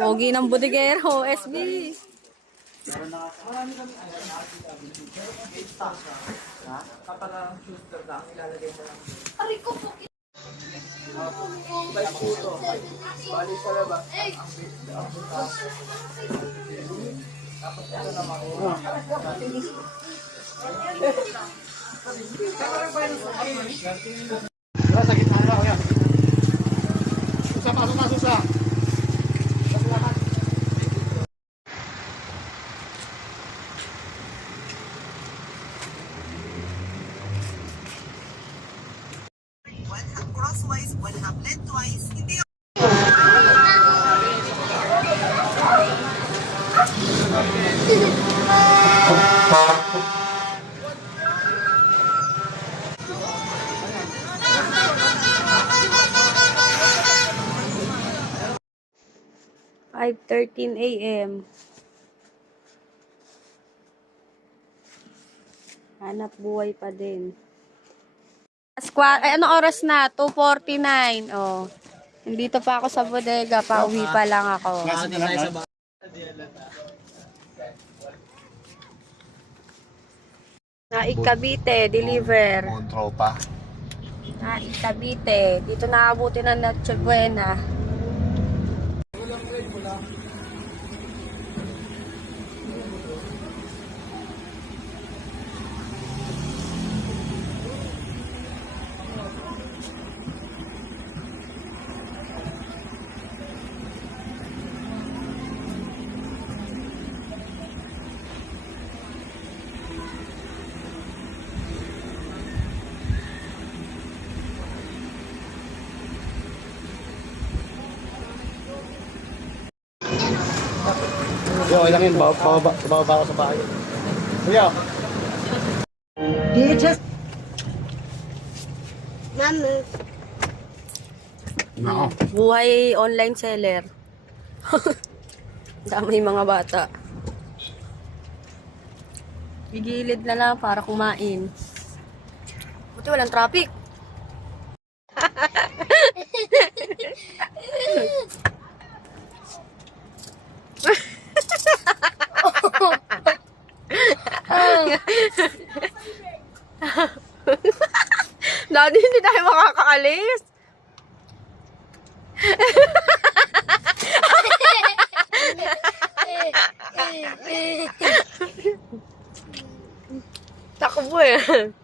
Pogi ng budigero, SB. Sa gitna na ako yan. Susa, pasok na, susa. 5:13 a.m. Hanap buhay pa din. Ay, anong oras na? 2:49. Oh. Nandito pa ako sa bodega. Pauwi pa lang ako. Naik Cavite, deliver. Tropa. Naik Cavite. Dito naabuti ng Noche Buena. Yo, okay lang yun. Bababa ako sa bahay. Kuya. Mama. Nako. Buhay online seller. Dami mga bata. Gigilid na lang para kumain. Buti walang traffic. Daddy, hindi tayo makakaalis. Takbo eh.